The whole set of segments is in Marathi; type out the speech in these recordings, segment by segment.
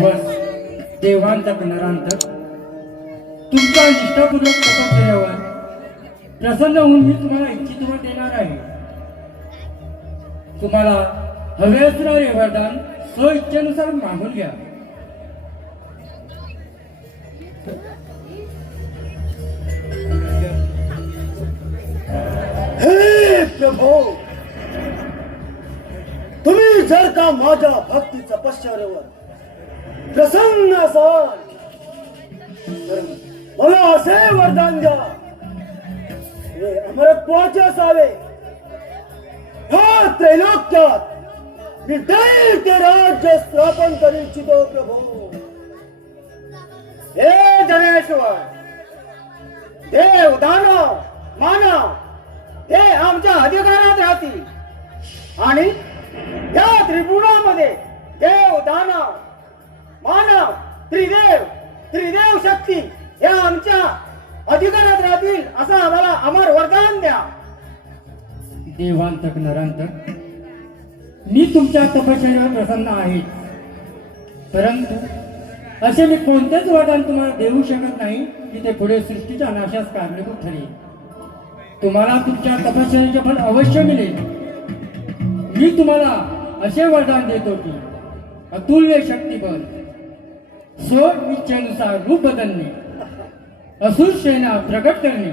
बस देवांतक नरांतक तुमच्या निष्ठापूर्वक तपश्चर्यावर प्रसन्न होऊन मी तुम्हाला इच्छित वर देणार आहे. तुम्हाला हवे असणारे वरदान स्वइच्छेनुसार मागून घ्या. हे प्रभो, तुम्ही जर का माझ्या भक्ती तपश्चर्यावर प्रसन्न असाल तर मला असे वरदान द्या, हे अमरत्वाचे असावे. हा त्रैलोक्यात मी दैत्य राज्य स्थापन करू इच्छितो प्रभो. हे धनेश्वर, देव दानव मानव हे आमच्या अधिकारात राहतील आणि या त्रिपुरामध्ये देव दानव मानव त्रिदेव शक्ती या आमच्या अधिकारात राहतील असं आम्हाला अमर वरदान द्या. देवांतक नरांतक मी तुमच्या तपश्चर्यावर प्रसन्न आहे, परंतु असे मी कोणतेच वरदान तुम्हाला देऊ शकत नाही की ते पुढे सृष्टीच्या नाशास कारणीभूत ठरेल. तुम्हाला तुमच्या तपश्चर्याचे फल अवश्य मिळेल. मी तुम्हाला असे वरदान देतो की अतुल्य शक्तीबळ, स्व इच्छेनुसार रूप बदलणे, असुर सेना प्रकट करणे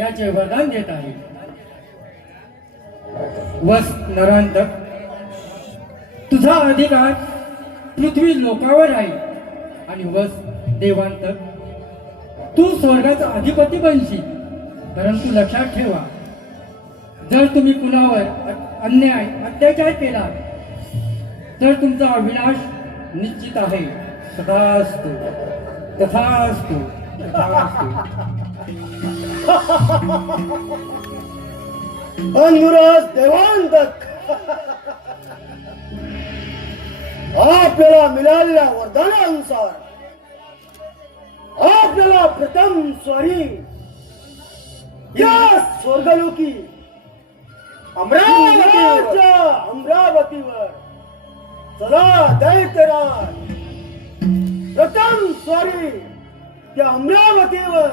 याचे वरदान देत आहे. वस नरांतक तुझा अधिकार पृथ्वी लोकावर आहे आणि वस देवांतक तू स्वर्गाचा अधिपती बनशील. परंतु लक्षात ठेवा, जर तुम्ही कुणावर अन्याय अत्याचार केला तर तुमचा विनाश निश्चित आहे. तथास्तु तथास्तु तथास्तु. अनुराज देवांतक, आपल्याला मिळालेल्या वरदानानुसार आपल्याला प्रथम स्वारी या स्वर्गलोकी अमरावतीवर चला दैत्यराज. प्रथम स्वारी त्या अमरावतीवर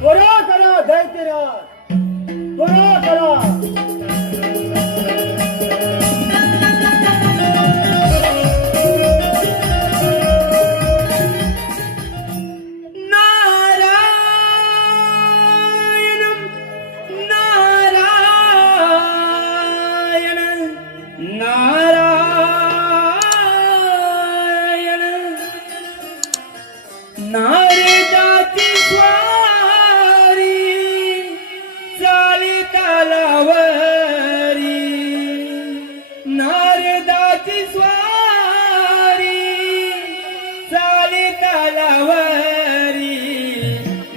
त्वरा करा दैत्यराज, त्वरा करा.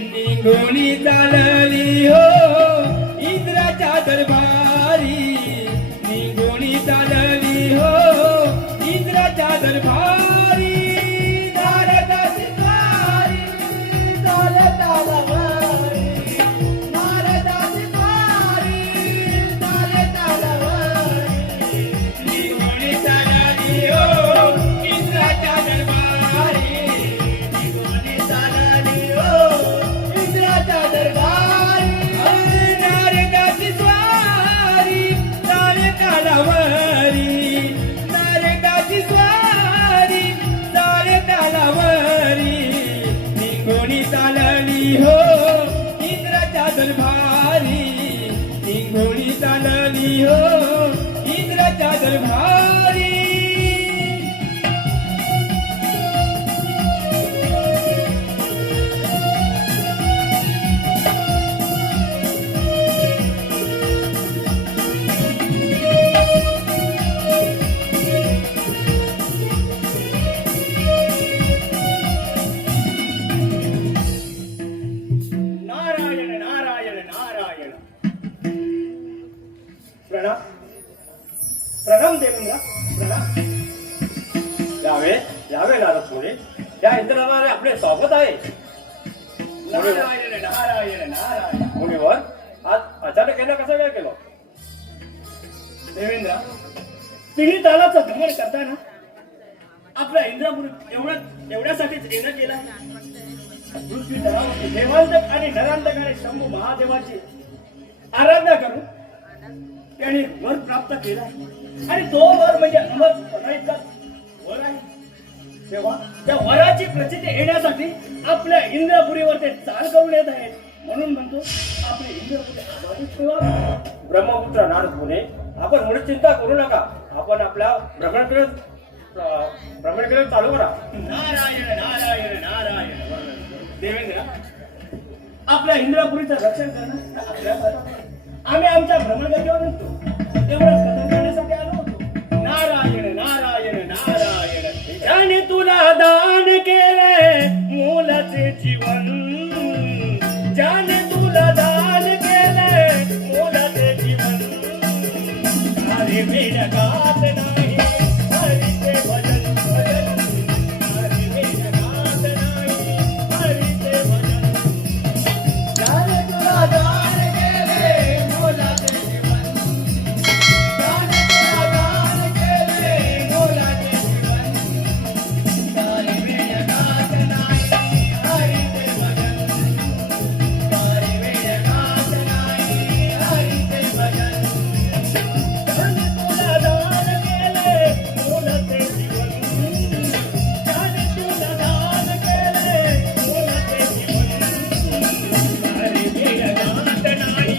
निघोनी चालली हो इंद्राच्या दरबारी, निघोनी चालली हो इंद्राच्या दरबारी. नारदाची स्वारी चालत आलावारी, नारदाची स्वारी चालत आलावारी. निघोनी चालली हो इंद्राच्या दरबारी, निघोनी चालली हो इंद्राच्या दरबारी. नारदाची स्वारी चालत आलावारी, नारदाची स्वारी चालत आलावारी. निघोनी चालली हो इंद्राच्या दरबारी, निघोनी चालली हो इंद्राच्या दरबारी. नारायण नारायण नारायण. प्रणाम प्रणाम देवेंद्र, प्रणाम. यावे यावे नारद मुनी, या इंद्राने आपले स्वागत आहे. नारायण नारायण नारायण. मुनीवर आज अचानक येणं कसं काय केलं? देवेंद्र, तिन्ही तालाचं भ्रमण करताना आपल्या इंद्रपुरी एवढ्यासाठीच येणं केलं पृथ्वी तलावरती देवांतक आणि नरांतकाने शंभू महादेवाची आराधना करून त्याने वर प्राप्त केला आणि तो वर म्हणजे अमर बनायचा वर आहे. तेव्हा त्या वराची प्रचिती येण्यासाठी आपल्या इंद्रपुरीवर ते चाल करून येत आहेत. म्हणून म्हणतो आपले इंद्रपुरी आबाधित ठेवा. ब्रह्मपुत्र नारद मुने, आपण मुळे चिंता करू नका. आपण आपल्या भ्रमणकडे चालू करा. नारायण नारायण नारायण. देवेंद्र, आपल्या इंद्रपुरीचं रक्षण करणं आपल्या हातात आहे. आम्ही आमच्या भ्रमणगतीवर नसतो, एवढंच कथन करण्यासाठी आलो होतो. नारायण नारायण नारायण. ज्याने तुला दान केले मोलाचे जीवन, ज्याने तुला दान केले मोलाचे जीवन, अरे मेढगात नाही हरीचे भजन भजन, अरे मेढगात नाही हरीचे भजन. ज्याने तुला दान केले मोलाचे जीवन, ज्याने तुला दान केले मोलाचे जीवन, अरे मेढगात नाही हरीचे भजन, अरे मेढगात नाही हरीचे भजन. ज्याने तुला दान केले मोलाचे जीवन, ज्याने तुला दान केले मोलाचे जीवन, अरे मेढगात नाही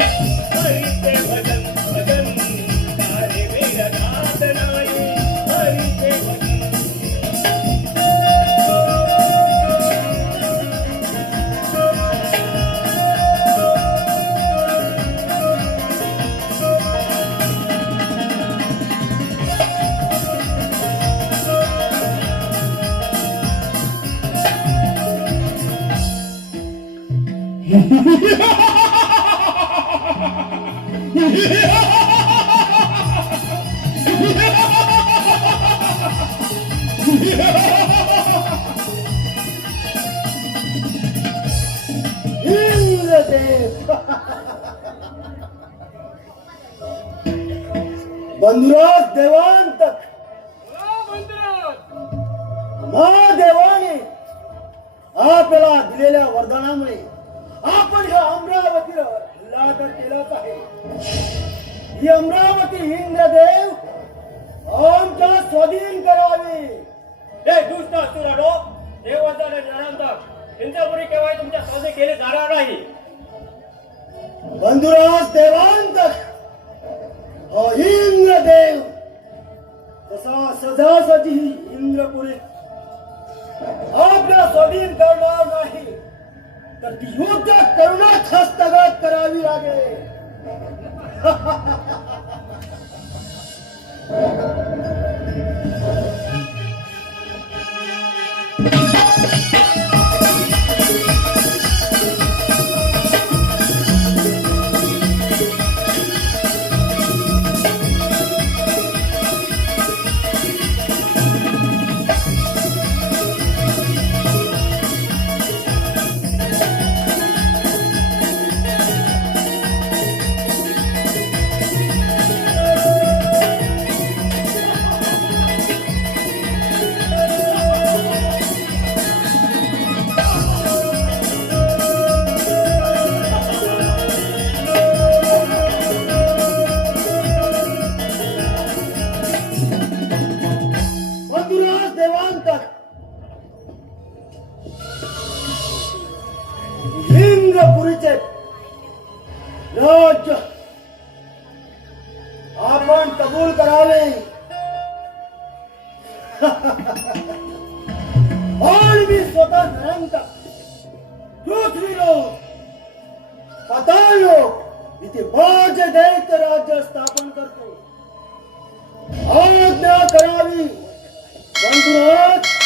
हरीचे भजन भजन, अरे मेढगात नाही हरीचे भजन. इंद्रदेव बंधुराज देवांतक महादेवाने आपल्याला दिलेल्या वरदानामुळे आपण ह्या अमरावतीला हल्ला तर केलाच आहे. ही अमरावती इंद्रदेव आमच्या स्वाधीन करावी. हे दुष्ट असुरानो, देवता आणि नरांतक इंद्रपुरी केव्हा तुमच्या स्वाधीन केले जाणार नाही. बंधुराज देवांतक हा इंद्रदेव तसा सजासजी इंद्रपुरी आपल्या स्वाधीन करणार नाही, तर ती युद्ध करूनच हस्तगत करावी लागेल. बंधुराज देवांतक इंद्रपुरीचे राज्य आपण कबूल करावे. आणि मी स्वतः निरंतर पृथ्वी लोक पाताळ लोक इथे माझे दैत्य राज्य स्थापन करतो. आज्ञा करावी बंधुराज.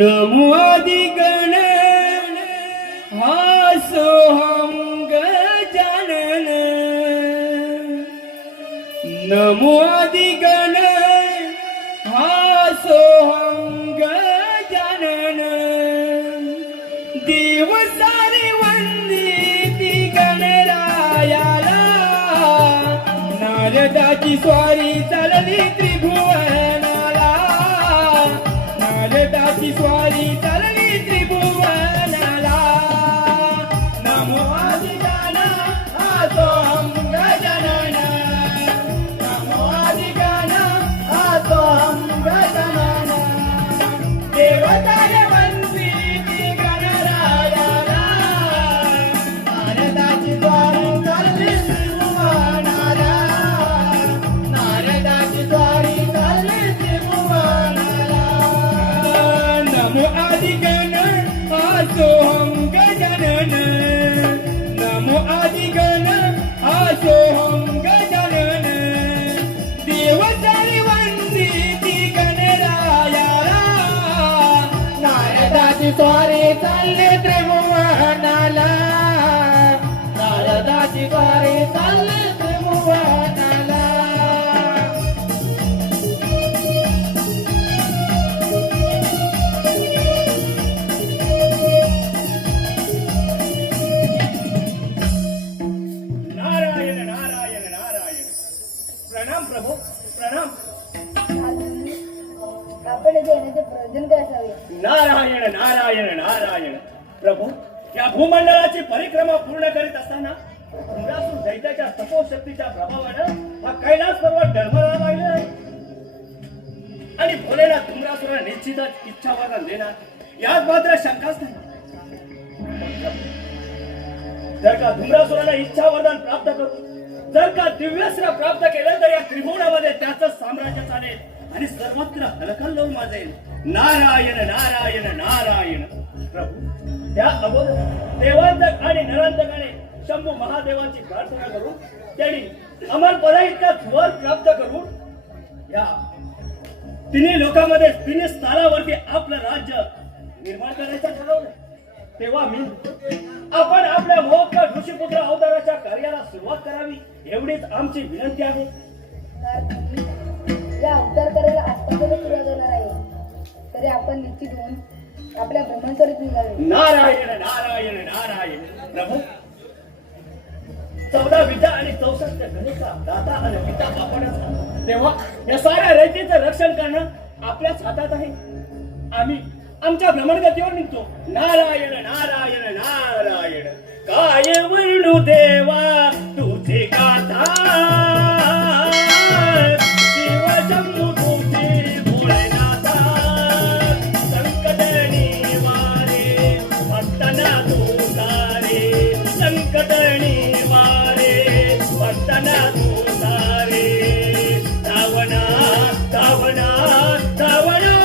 नमो अधिगण हा सोहम ग नमो आदिगण हा सोहम गजानन देव सारे वंदिती गणरायाला नारदाची स्वारी चालली त्रिभुवनाला नारदाची स्वारी चालली त्रिभुवनाला नमो आदिगण हा सोहम गजानन नमो आदिगण हा सोहम गजानन देवताने वंदिती गणरायाला नारदाची स्वारी चालली त्रिभुवनाला नारदाची स्वारी चालली त्रिभुवनाला नमो आदिगण हा सोहम गजानन नमो आदिगण हा सोहम गजानन देव सारी वंदिती गणरायाला नारदाची स्वारी चालली त्रिभुवनाला नारदाची स्वारी चालली त्रिभुवनाला नारायण नारायण नारायण प्रणाम प्रभू प्रणाम आपण देण्याचे प्रयोजन काय असावे? नारायण नारायण नारायण प्रभू या भूमंडळाची परिक्रमा पूर्ण करीत असताना धुम्रासूर दैत्याच्या तपोशक्तीच्या प्रभावानं हा कैलास पर्वत डळमळायला लागलेला आहे आणि भोलेनाथ धुम्रासुराला निश्चितच इच्छावरण देणार यात मात्र शंकाच नाही जर का धुम्रासुराला इच्छावरदान प्राप्त करू जर का दिव्यस्त्र प्राप्त केलं तर या त्रिभुवनामध्ये त्याचं साम्राज्य चालेल आणि सर्वत्र हलकल्लोल माजेल नारायण नारायण नारायण प्रभू त्या अगोदर देवांतक आणि नरांतकाने शंभू महादेवांची प्रार्थना करून त्यांनी अमरपदा इतका वर प्राप्त करून या तिन्ही लोकांमध्ये तिन्ही स्तरावरती आपलं राज्य निर्माण करायचं ठरवलं तेव्हा मी आपण आपल्या मोहकर ऋषीपुत्र अवताराच्या कार्याला सुरुवात करावी एवढीच आमची विनंती आहे या अवतार करायला आजपासूनच सुरुवात होणार आहे तरी आपण निश्चित होऊन आपल्या भ्रमंतरीत निघावे नारायण नारायण नारायण प्रभू 14 विद्या आणि 64 गणेशा दाता आणि पिता आपणच आहात. तेव्हा या साऱ्या रयतेचं रक्षण करणं आपल्याच हातात आहे आम्ही आमच्या भ्रमणगतीवर निघतो नारायण नारायण नारायण काय वर्णू देवा तुझे गाथा शिव शंभू तुझे भोलेनाथा संकट निवारे भक्तना तू तारे संकट निवारे भक्तना तू तारे धावना धावना धावना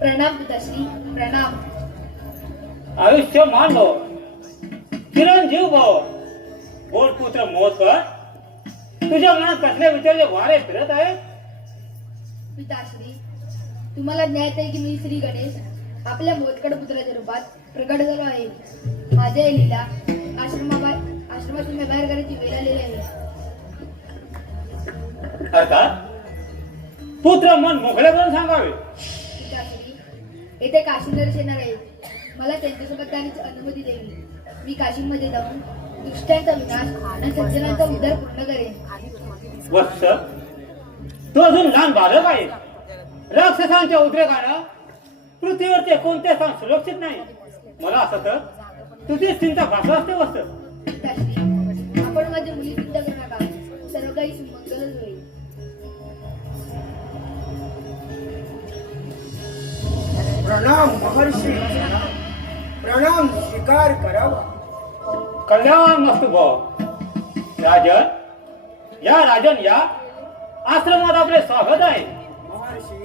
प्रणाम पिताश्री प्रणाम आयुष्य मान भव चिरंजीव भव बोल पुत्र मोहकर, तुझ्या मनात कसल्या विचारले वारे फिरत आहेत? पिताश्री, तुम्हाला ज्ञात आहे की मी श्री गणेश आपल्या मोजकड पुत्राच्या रूपात प्रकट झालो आहे. माझ्या या लीला आश्रमातून मी बाहेर करायची वेळ आलेली आहे. अर्थात पुत्र मन मोकळेपणे सांगावे. पिताश्री, येथे काशी नरेश येणार आहेत. मला त्यांच्यासोबत जाण्याची अनुमती द्यावी. मी काशीमध्ये जाऊन दुष्टांचा विनाश आणि सज्जनांचा उद्धार पूर्ण करेन. वत्स, तू अजून लहान बालक आहे. राक्षसांच्या उद्रेकानं पृथ्वीवरचे कोणते स्थान सुरक्षित नाही. मला असं तर तुझी चिंता भासत असते वत्स. पिताश्री, आपण माझ्या मुली चिंता करू नका. सर्व काही सुमंगलच होईल. प्रणाम महर्षी, प्रणाम स्वीकार करावा. कल्याण मस्त भाऊ. राजन या आश्रमात आपले स्वागत आहे. महर्षी,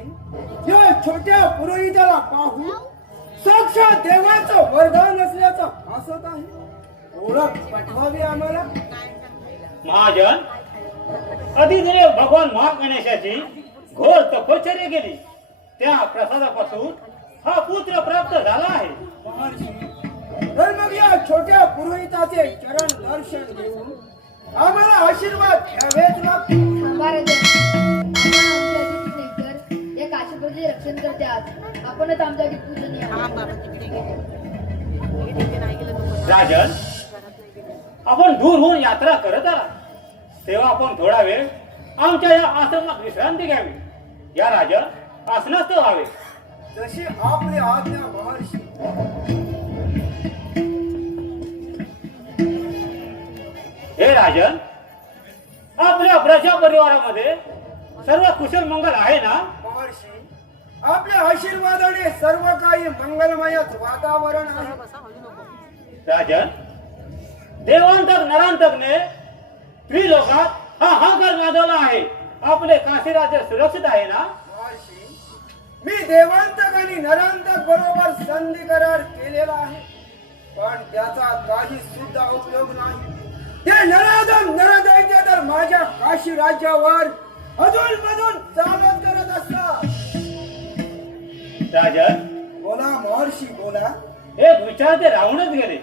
या छोट्या पुरोहिताला पाहून साक्षात देवाचं वरदान असल्याचं भासत आहे. ओळख पटवावी आम्हाला. महाजन, अधिदेव भगवान महागणेशाची घोर तपश्चर्या केली. त्या प्रसादापासून हा पुत्र प्राप्त झाला आहे. महर्षी, तर मग या छोट्या पुरोहिताचे चरण दर्शन घेऊन आम्हाला आशीर्वाद घ्यावेच लागतील. थांबा राजन. आपण आमच्या अतिथी नाही तर या काशीप्रजेचे रक्षण करते आहात. आपणच आमच्यासाठी पूजनीय आहात. राजन, आपण दूर होऊन यात्रा करत आला तेव्हा आपण थोडा वेळ आमच्या या आश्रमात विश्रांती घ्यावी. या राजन आसनस्थ व्हावे. जशी आपली आज्ञा महर्षी. हे राजन, आपल्या प्रजा परिवारामध्ये सर्व कुशल मंगल आहे ना? महर्षी, आपल्या आशीर्वादाने सर्व काही मंगलमयच वातावरण आहे. राजन, देवांतक नरांतकने त्रिलोकात हाहाकार माजवला आहे. आपले काशी राज्य सुरक्षित आहे ना? महर्षी, मी देवांतक आणि नरांतक बरोबर संधी करार केलेला आहे, पण त्याचा काही सुद्धा उपयोग नाही. ते नराधम नरदैत्य तर माझ्या काशी राज्यावर अजून मधून चालत करत असतात. राजन, बोला महर्षी, बोला. एक विचार ते राहूनच गेले.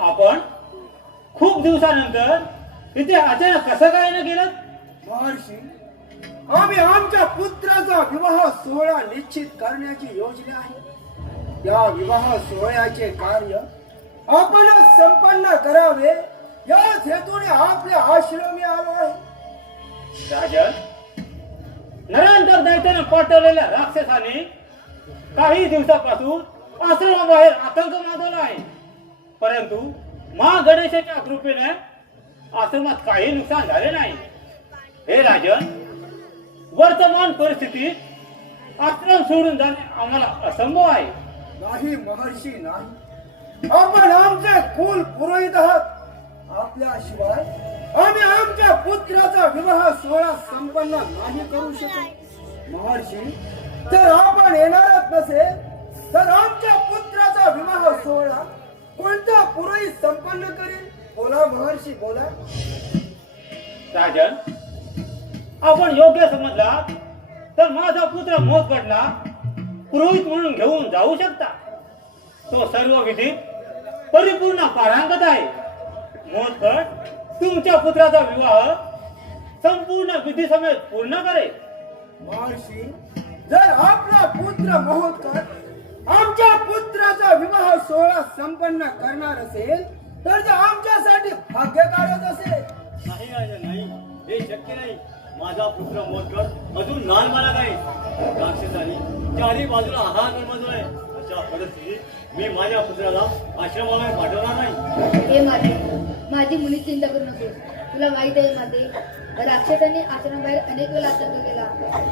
आपण खूप दिवसानंतर इथे अचानक कसं काय न गेलं? महर्षी, आम्ही आमच्या पुत्राचा विवाह सोहळा निश्चित करण्याची योजना आहे. या विवाह सोहळ्याचे कार्य आपणच संपन्न करावे याच हेतूने आपल्या आश्रमी आलो आहे. राजन, नरांतर दैत्याने पाठवलेल्या राक्षसाने काही दिवसापासून आश्रमाबाहेर आतंक माजवला आहे. परंतु महागणेशाच्या कृपेने आश्रमात काही नुकसान झाले नाही. हे राजन, वर्तमान परिस्थितीत आश्रम सोडून जाणे आम्हाला असंभव आहे. नाही महर्षी, नाही. आपण आमचे कुल पुरोहित आहात. आपल्याशिवाय आम्ही आमच्या पुत्राचा विवाह सोहळा संपन्न नाही करू शकत. महर्षी, जर आपण येणारच नसेल तर आमच्या पुत्राचा विवाह सोहळा कोणता पुरोहित संपन्न करेल? बोला महर्षी, बोला. राजन, आपण योग्य समजला तर माझा पुत्र मोहकडला पुरोहित म्हणून घेऊन जाऊ शकता. तो सर्व विधीत परिपूर्ण पारंगत आहे. मोहकड तुमच्या पुत्राचा विवाह संपूर्ण विधी समेत पूर्ण करेल. महर्षी, जर आपला पुत्र महोत्कर आमच्या पुत्राचा विवाह सोहळा संपन्न करणार असेल तर ते आमच्यासाठी भाग्यकारक असेल. नाही राजा, नाही, हे शक्य नाही. माझा पुत्र मोदकर अजून लहान बालक आहे. राक्षसाने चारी बाजूला हाहाकार माजवलाय. अशा परिस्थितीत मी माझ्या पुत्राला आश्रमाला पाठवणार नाही. हे माते, माझी मुली चिंता करू नकोस. तुला माहित आहे माते, राक्षसांनी आश्रमाबाहेर अनेक वेळा आतंक केला,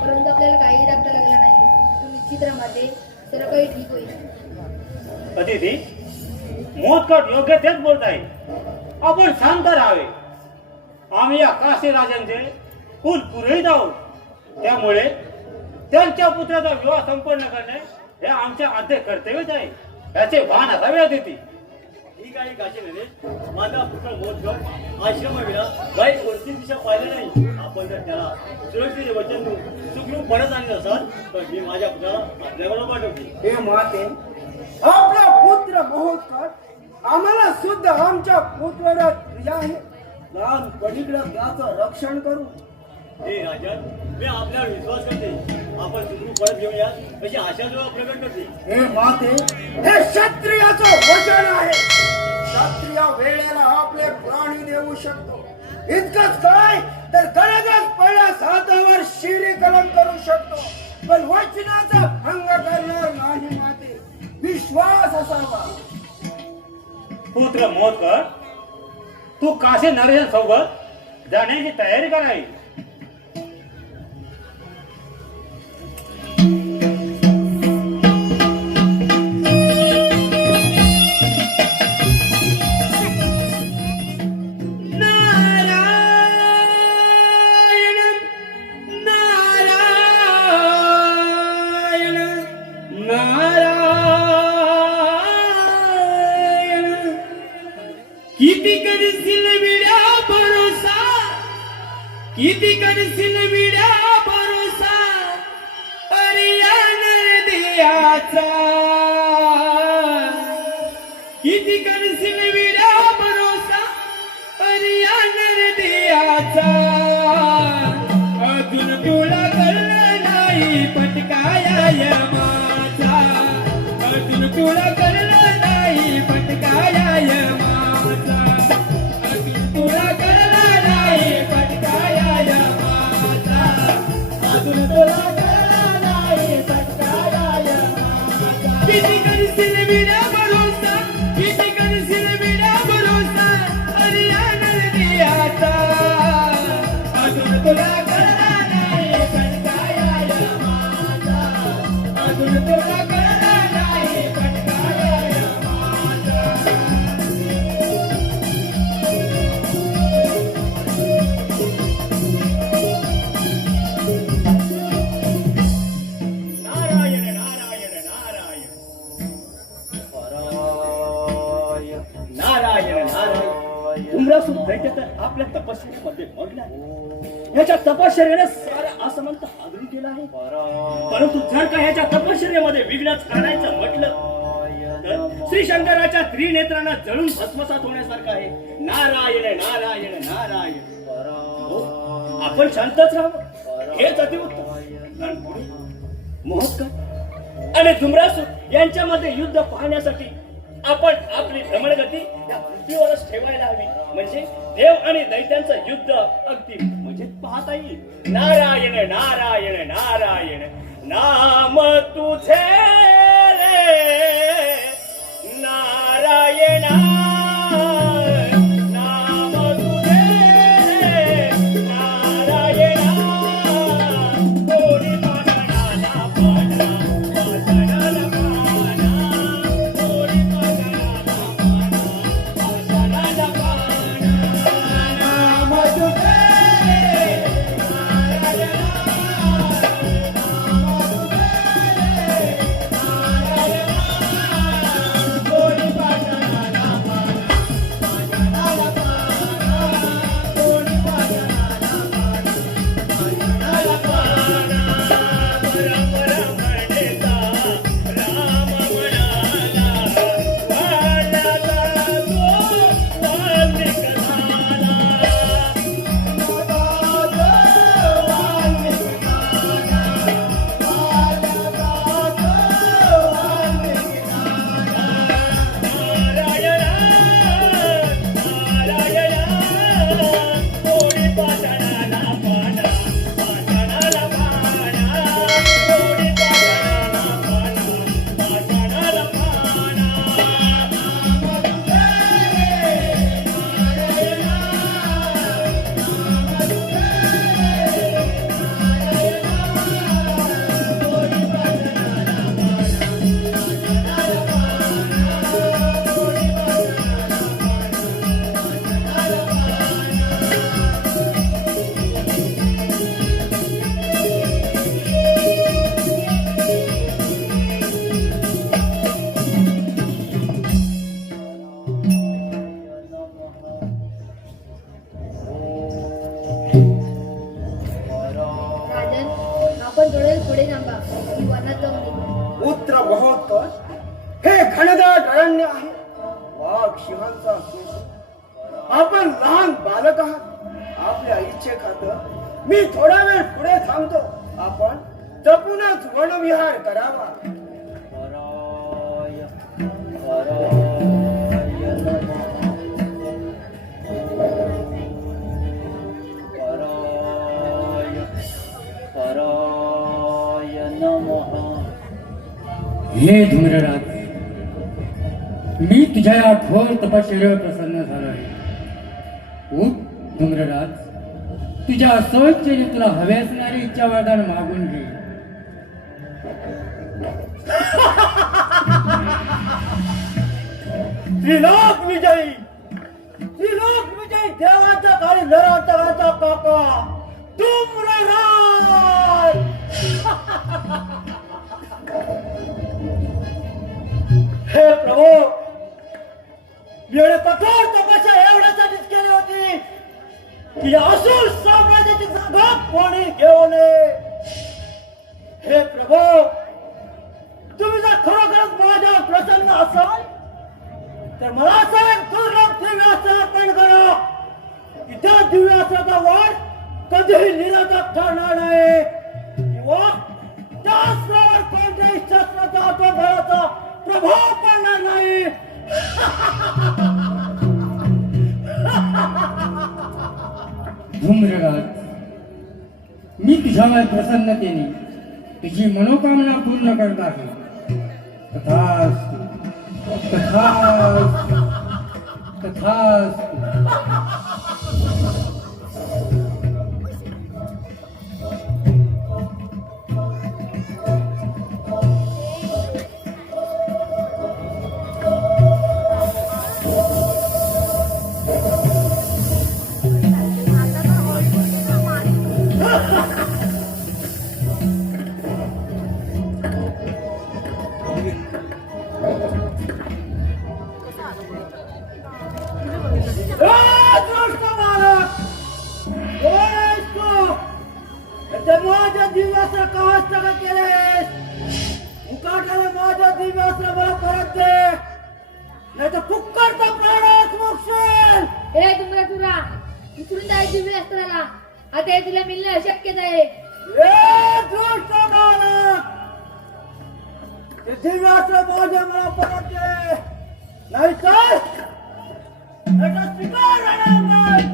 परंतु आपल्याला काही दाखता लागला नाही. तू निश्चित राहा माते, सर्व काही ठीक होईल. अतिथी, मोहकड योग्य तेच बोलत आहे. आपण शांत राहावे. आम्ही या काशी राजांचे कुल पुरोहित आहोत. त्यामुळे त्यांच्या पुत्राचा विवाह संपन्न करणे हे आमचे आद्य कर्तव्यच आहे. याचे भान असावे अतिथी. ही काही काशी नव्हे. माझा पुत्र मोठगड आश्रमाविना वाईट कोणती दिशा पाहिलं नाही. आपण जर त्याला सुरक्षित वचन देऊन सुखरूप परत आणलं असाल तर मी माझ्या पुत्राला आपल्याकडे पाठवते. हे माते, आपला पुत्र महोत्कर आम्हाला सुद्धा आमच्या पुत्राला प्रिय आहे. लहानपणीकडे त्याचं रक्षण करू. हे राजन, मी आपल्यावर विश्वास करते. आपण सुखरूप परत घेऊया अशी आशा जेव्हा प्रकट करते. हे माते, हे क्षत्रियाचं वचन आहे. क्षत्रिय वेळेला आपले प्राणी देऊ शकतो. इतकंच काय तर गरजच पडल्यास हातावर शिरी कलम करू शकतो. पण वचनाचा भंग करणार नाही माते. विश्वास असावा. पुत्र मोहकर, तू काशी नरेश सोबत जाण्याची तयारी करावी. किती करशील विड्या भरोसा, किती करशील विड्या भरोसा, पर्यान देयाचा. किती करशील विड्या भरोसा, पर्यान देयाचा. अजून तुला कळलं नाही पटकाया माझा. अजून तुला कळलं नाही पटकाया माझा. अजून तुला कळलं नाही पटकाया माझा. अजून तुला कळलं नाही पटकाया माझा. किती करशील विड्या भरोसा, किती करशील विड्या भरोसा, हरियाणा दियाचा. अजून तुला कळलं नाही पटकाया माझा. अजून तुला कळलं नाही पटकाया माझा. नारायण नारायण नारायण नारायण नारायण. उमरासूर दैत्य तर आपल्या तपश्चर्येमध्ये मोडला. याच्या तपश्चर्याने सारा आसमंत हादरून गेला आहे. परंतु जर का याच्या तपश्चर्येमध्ये विघ्नच काढायचं म्हटलं तर श्री शंकराच्या त्रिनेत्रांना जळून भस्मसात होण्यासारखं आहे. नारायण नारायण नारायण. हो, आपण शांतच राहावं हेच अतिउत्तम. आणि पुढे महोत्कर आणि धुम्रासूर यांच्यामध्ये युद्ध पाहण्यासाठी आपण आपली भ्रमणगती या पृथ्वीवरच ठेवायला हवी. म्हणजे देव आणि दैत्यांचं युद्ध अगदी म्हणजे पाहता येईल. नारायण नारायण नारायण. नाम तुझे रे नारायणा. नाम तुझे रे नारायणा. कोणी पागणाला पाना, पाषाणाला पाना. कोणी पागणाला पाना, पाषाणाला पाना. नाम तुझे रे नारायणा. नाम तुझे रे पुढे थांबा मी वनात जाऊन येतो. पुत्र महोत्कर हे घनदाट अरण्य आहे. वाघ सिंहांचा सोस. आपण लहान बालक आहात. आपल्या इच्छेखातर मी थोडा वेळ पुढे थांबतो. आपण जपूनच वनविहार करावा. हे धूम्रराज, मी तुझ्या या घोर तपश्चर्यावर प्रसन्न झालो आहे. उठ धूम्रराज, तुझ्या स्वइच्छेने तुला हवे असणारी इच्छा वरदान मागून घे. त्रिलोक विजयी देवाचा काळी नरांतकाचा काका धूम्रराज. हे प्रभू, एवढे कठोर तपस्या एवढ्यासाठीच केली होती की या असुर साम्राज्याची जागा कोणी घेऊ नये. हे प्रभू, तुम्ही जर खरोखरच माझ्यावर प्रसन्न असाल तर मला असं एक दुर्लभ दिव्यास्त्र अर्पण करा की त्या दिव्यास्त्राचा वाढ कधीही निरर्थक ठरणार नाही किंवा त्या अस्त्रावर कोणत्याही शस्त्राचा आत्मबळाचा प्रभाव पडणार नाही. धूम्रराज, मी तुझ्यावर प्रसन्नतेने तुझी मनोकामना पूर्ण करत आहे. तथास्तु, तथास्तु, तथास्तु. माझ्या दिव्यास्त्र का हस्तगत केलेस? मुकाट्याने माझ्या दिव्यास्त्र मला परत दे, नाही तर फुक्करचा प्राणच मोक्षेल. हे धूम्रचूरा, विसरून जाय दिव्य अस्त्राला. आता हे तुला मिळणे अशक्यच आहे. ए दुष्ट बालक, ते दिव्यास्त्र माझ्या मला परत दे, नाही तर स्वीकार राहणार नाही.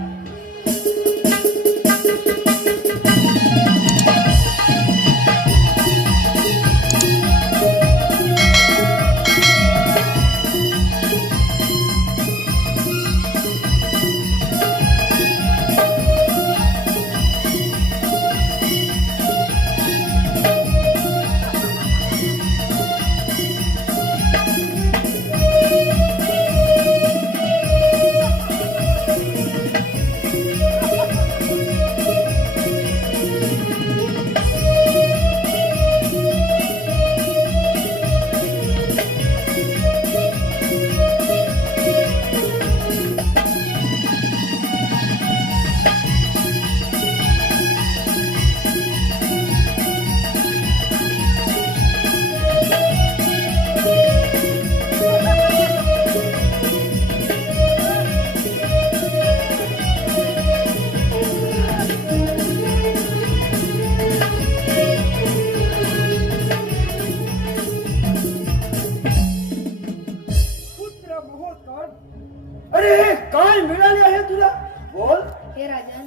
काय मिळाले आहे तुला? बोल. हे राजन,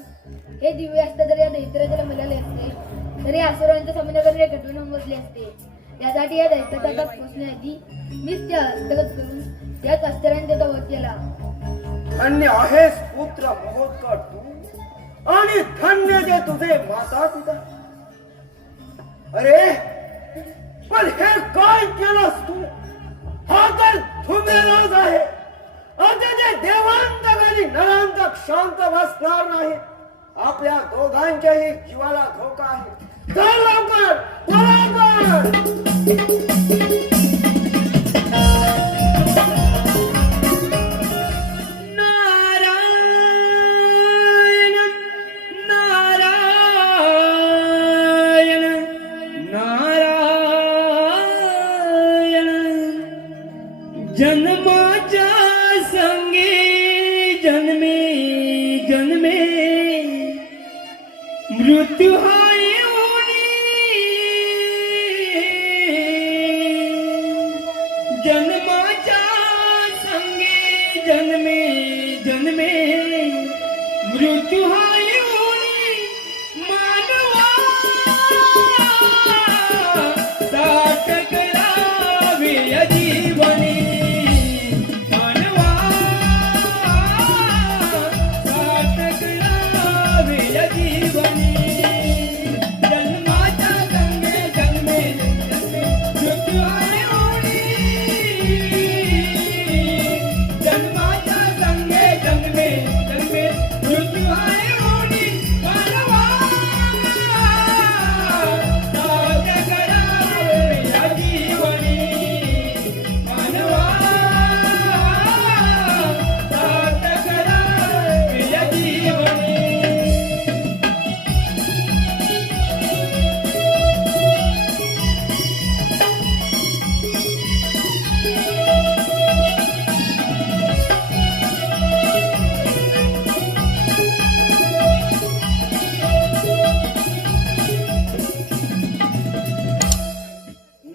हे दिव्य अस्त्र जर या दैत्याला मिळाले असते तरी असुरांच्या सामन्याकडे घटून बसले असते. यासाठी या दैत्याचा पोचण्याआधी मीच त्या हस्तगत करून याच अस्त्राने त्याचा वध केला. धन्य आहेस पुत्र महोत्कर तू, आणि धन्य जे तुझे माता पिता. अरे पण हे काय केलंस तू? हा तर धूम्रराज आहे. आता जे देवांतक आणि नरांतक शांत बसणार नाही. आपल्या दोघांच्याही जीवाला धोका आहे. चल लवकर, पळा. नारायण जन्मे जन्मे मृत्यू हा येऊनी जन्माच्या संगे जन्मे जन्मे मृत्यू हा येऊनी मानवा साठ करावे या जीवनी मानवा साठ करावे या जीवनी जन्माच्या संगे जन्मे जन्मे मृत्यू हा येऊनी जन्माच्या संगे जन्मे जन्मे मृत्यू हा येऊनी मानवा साठ करावे या जीवनी मानवा साठ करावे या जीवनी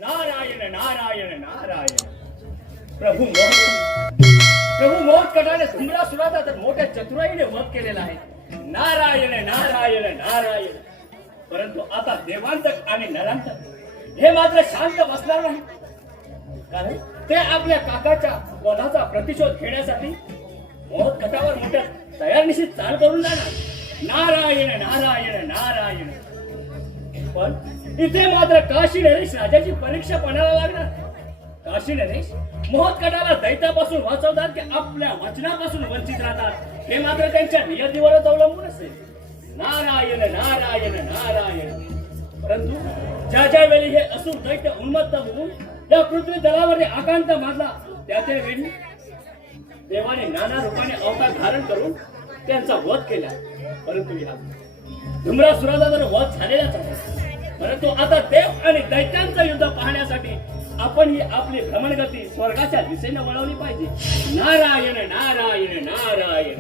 नारायण नारायण नारायण प्रभू मोठ कटाने धुम्रासुराचा तर मोठ्या चतुराईने वध केलेला आहे. नारायण नारायण नारायण. परंतु आता देवांतक आणि नरांतक हे मात्र शांत बसणार नाही, कारण ते आपल्या काकाच्या वधाचा प्रतिशोध घेण्यासाठी मोठ कटावर मोठ्या तयारनिशी चाल करून जाणार. नारायण नारायण नारायण. पण इथे मात्र काशी नरेश राजाची परीक्षा पणाला लागणार. काशी नरेश मोहत्कटाला दैत्यापासून वाचवतात की आपल्या वचनापासून वंचित राहतात हे मात्र त्यांच्या नियतीवरच अवलंबून असेल. नारायण नारायण नारायण. परंतु ज्या ज्या वेळी हे असुर दैत्य उन्मत्त होऊन या पृथ्वी तलावर आकांत मारला त्या वेळी देवाने नाना रूपाने अवतार धारण करून त्यांचा वध केला. परंतु या धुम्रासुराचा तर वध झालेलाच आहे. परंतु आता देव आणि दैत्यांचं युद्ध पाहण्यासाठी आपण ही आपली भ्रमणगती स्वर्गाच्या दिशेने वळवली पाहिजे. नारायण नारायण नारायण.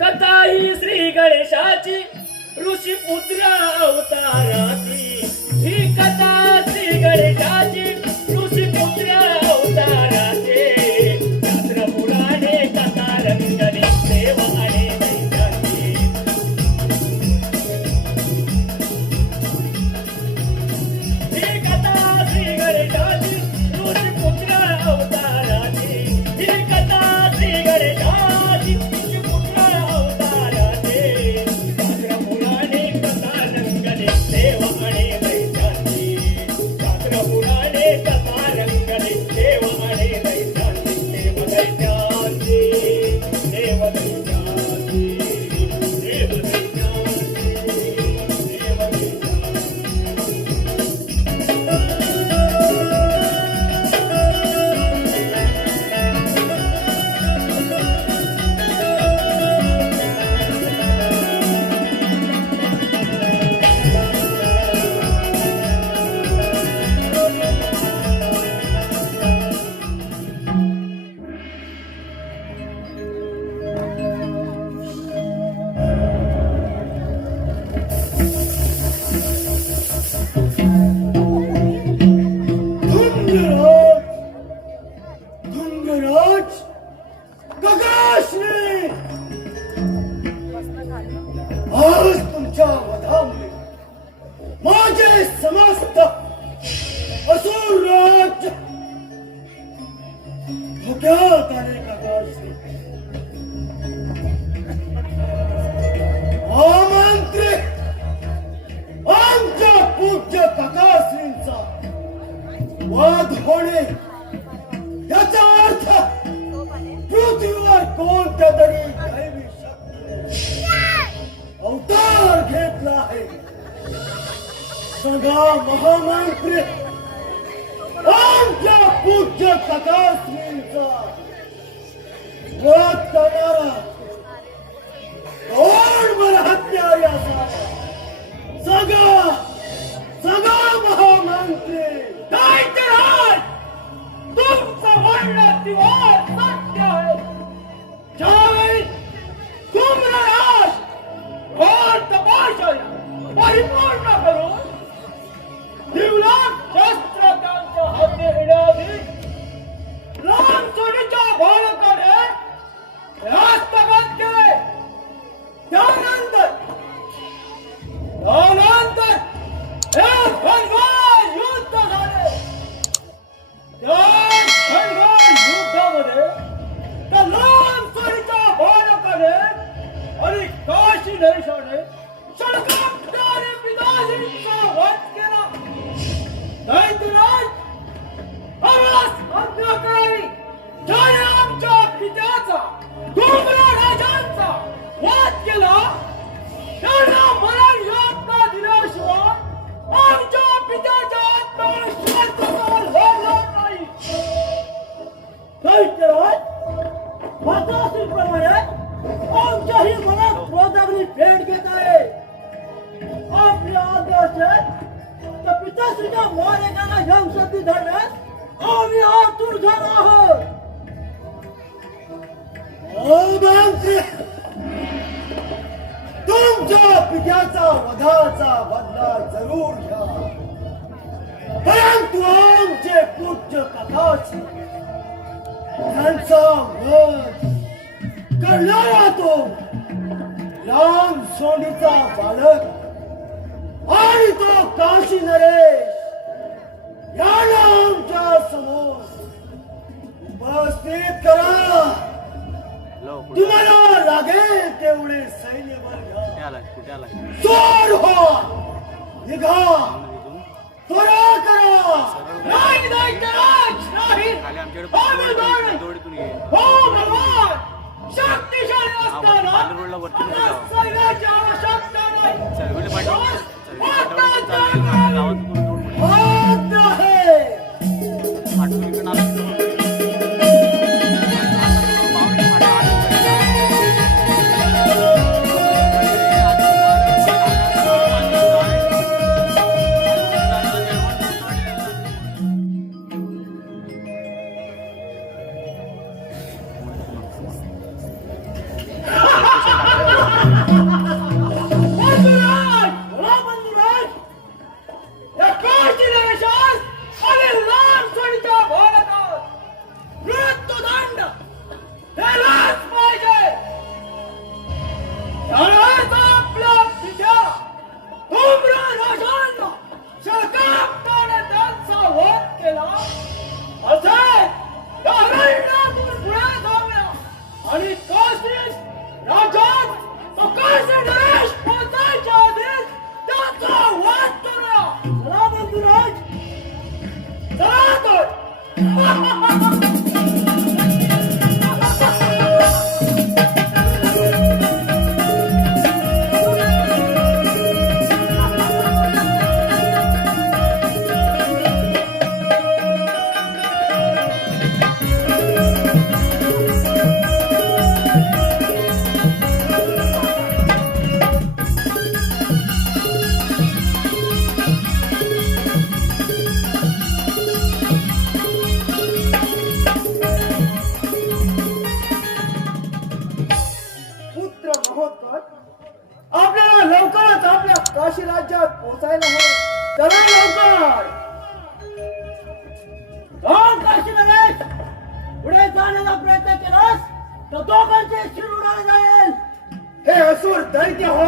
कथा ही श्री गणेशाची ऋषी पुत्र अवताराची. ही कथा श्री गणेशाची ऋषी पुत्र अवताराचे. शास्त्र पुराणे कथा रंगली देव आणि दैत्याची. ही कथा श्री गणेशाची ऋषी पुत्र अवताराची. ही कथा श्री गणेशाची ऋषी पुत्र अवताराचे. शास्त्र पुराणे कथा रंगली देव आणि दैत्याची. शास्त्र पुराणे कथा रंगली देव आणि दैत्याची. देव दैत्याची देव दैत्याची देव दैत्याची देव दैत्याची. धुंगराज गगनाश्री आज तुमच्या वधामुळे माझे समस्त असुर राज्य धोक्यात आले. गगनाश्री आमंत्रित आमच्या पूज्य काकाश्रींचा वध होणे याचा अर्थ पृथ्वीवर कोणत्या तरी दैवी शक्तीने अवतार घेतला आहे. सगळा महामंत्री आमच्या पूज्य काकाश्रींचा वध करणारा कोण बलहत्यारी असावा. सगळा महामंत्री दैत्यराज तुमचं म्हणणं दिवस सत्य आहे. ज्यावेळी नरेशाने शळकापणारे पिताजींचा वध केला. दैत्यराज आम्हास आज्ञा करावी, ज्याने आमच्या पित्याचा डोंगरा राजांचा वध केला त्यांना मरण यातना दिल्याशिवाय आमच्या पित्याच्या आत्म्याला शांतता लाभणार नाही. दैत्यराज प्रमाणे आमच्याही मनात क्रोधावरी पेट घेत आहे. आपल्या आज्ञा असेल तर पिताश्रीच्या मारेकाला यमसती धरण्यास आम्ही आतुर झालो आहोत. तुमच्या पित्याचा वधाचा बदला जरूर घ्या, परंतु आमचे पूज्य कथाची त्यांचा वध करणारा तो राम सोनीचा बालक आणि तो काशी नरेश याला आमच्या समोर उपस्थित करा. तुम्हाला लागेल तेवढे सैन्य बल घ्या, जोर हो, निघा, त्वरा करा. नाही दैत्यराज, नाही. आम्ही नाही. हो भगवान, शक्तिशाली असताना मला सैन्याची आवश्यकता नाही. आज्ञा आहे. आणि काशीस राजात तो काशी नरेश पोहोचायच्या आधीच त्याचा वध करा. चला बंधुराज, चला तर. आपल्याला लवकरच आपल्या काशी राज्यात पोहोचायला हवं. चला लवकर. काशी नरेश, पुढे जाण्याचा प्रयत्न केलास तर दोघांचे शिर उडाले जाईल. हे असुर दैत्य हो,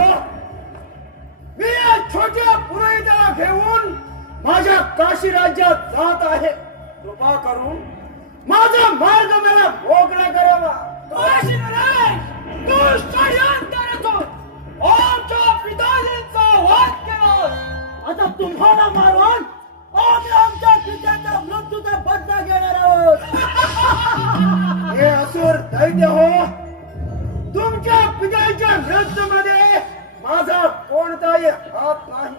मी या छोट्या पुरोहिताला घेऊन माझ्या काशी राज्यात जात आहे. कृपा करून माझा मार्ग मला मोकळा करावा. काशी नरेश, तू षड्यंत्रातून आमच्या पिताजींचा वध केला. आता तुम्हाला मारून आम्ही आमच्या पित्याच्या मृत्यूचा बदला घेणार आहोत. हे असुर दैत्य हो, तुमच्या पित्याच्या मृत्यूमध्ये माझा कोणताही हात नाही.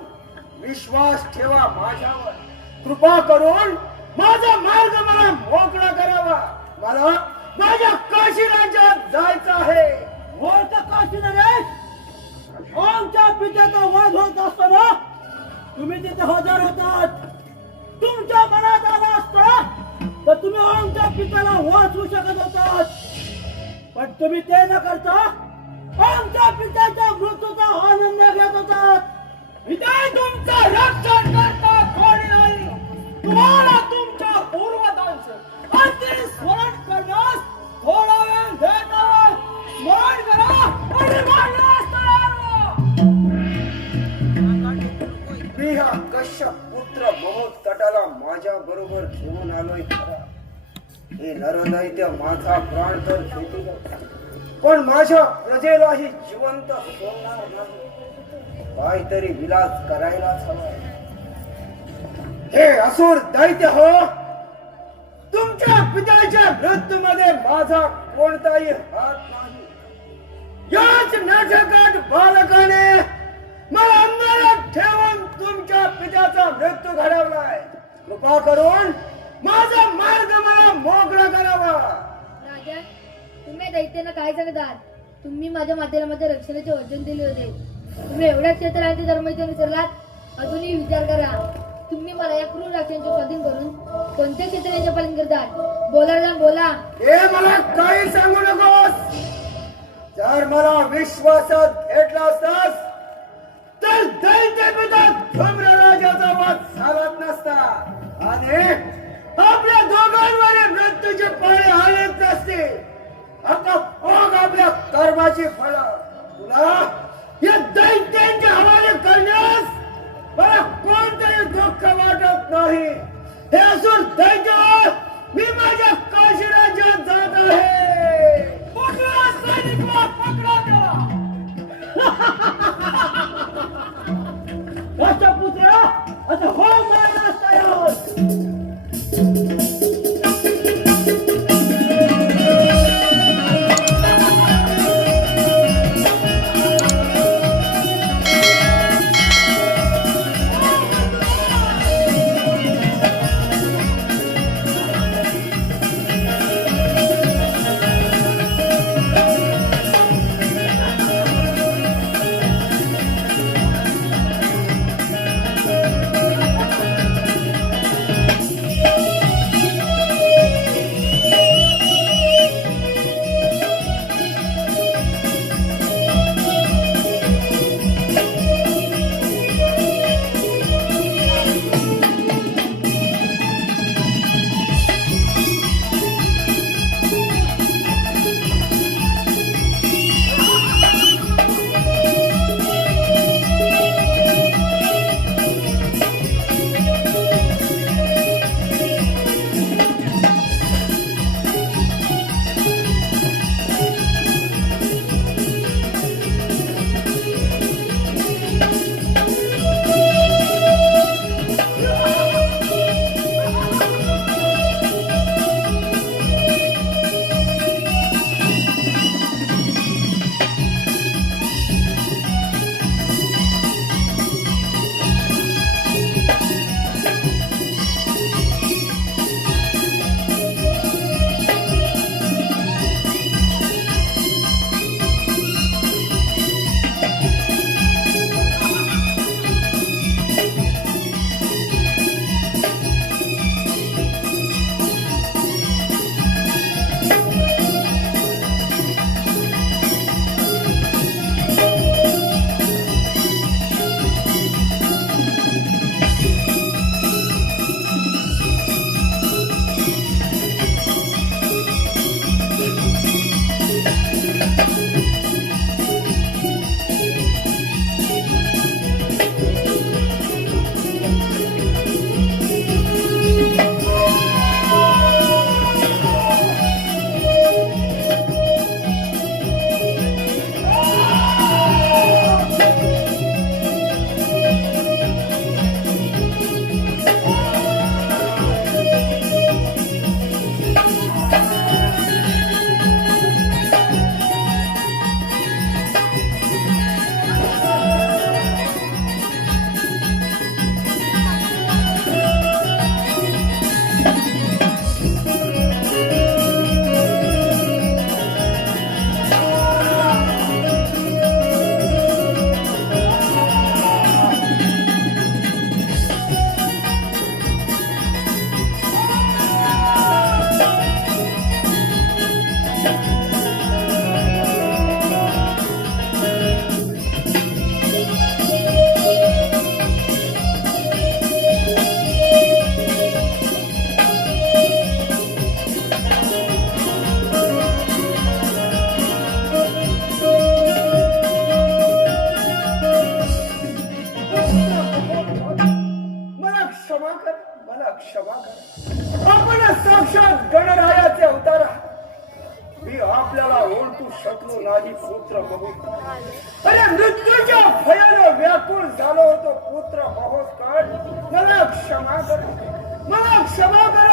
विश्वास ठेवा माझ्यावर. कृपा करून माझा मार्ग मला मोकळा करावा. मला माझ्या काशी राज्यात जायचं आहे. मोठा काशी नरेश, आमच्या पित्याचा वध होत असताना तुम्ही तिथे हजर होतात. तुमच्या मनात आला असता तर तुम्ही आमच्या पित्याला वाचवू शकत होतात, पण तुम्ही ते न करता आमच्या पित्याच्या मृत्यूचा आनंद घेत होतात. इथे तुमचं रक्षण करता कोणी नाही. तुम्हाला तुमच्या पूर्वजांचं अंतिम स्मरण करण्यास थोडा वेळ देत आहोत. स्मरण करा आणि मानण्यास तयार व्हा. मी हा कश्यप पुत्र बहुत तटाला माझ्या बरोबर घेऊन आलोय खरा. हे नरदैत्य माझा प्राण तर घेतील, पण माझ्या प्रजेलाही जिवंत सोडणार नाही. काहीतरी विलास करायलाच हवा. हे असुर दैत्य हो, तुमच्या पित्याच्या मृत्यूमध्ये माझा कोणताही हात नाही. याच नाटकात बालकाने मला अंधारात ठेवून तुमच्या पित्याचा मृत्यू घडवलाय. कृपा करून माझा मार्ग मला मोकळा करावा. राजा, तुम्ही दैत्यांना काय सांगत आहात? तुम्ही माझ्या मातेला माझ्या रक्षणाचे वचन दिले होते. तुम्ही एवढ्या क्षेत्रांचे धर्म इथे विसरलात. अजूनही विचार करा. तुम्ही मला या क्रूर राक्षांचे स्वाधीन करून कोणत्या क्षेत्रांचे पालन करतात? बोला राजा, बोला. हे मला काही सांगू नकोस. जर मला विश्वासात घेतला असतास तर दैत्य पिता धूम्रराजाचा वाद झालाच नसता आणि आपल्या दोघांवर मृत्यूचे पाळे आलेच नसते. आता बघ आपल्या कर्माची फळ. तुला या दैत्यांच्या हवाले करण्यास मला कोणतंही दुःख वाटत नाही. हे असुर दैत्य, मी माझ्या काशी राज्यात जात आहे. पकडा सैनिकाला, पकडा त्याला. राष्ट्रपुत्र आता हो मारण्यास तयार. नाही पुत्र बघून. अरे मृत्यूच्या भयानं व्याकुळ झालो होतो पुत्र महोत्कट. मला क्षमा कर, मला क्षमा कर.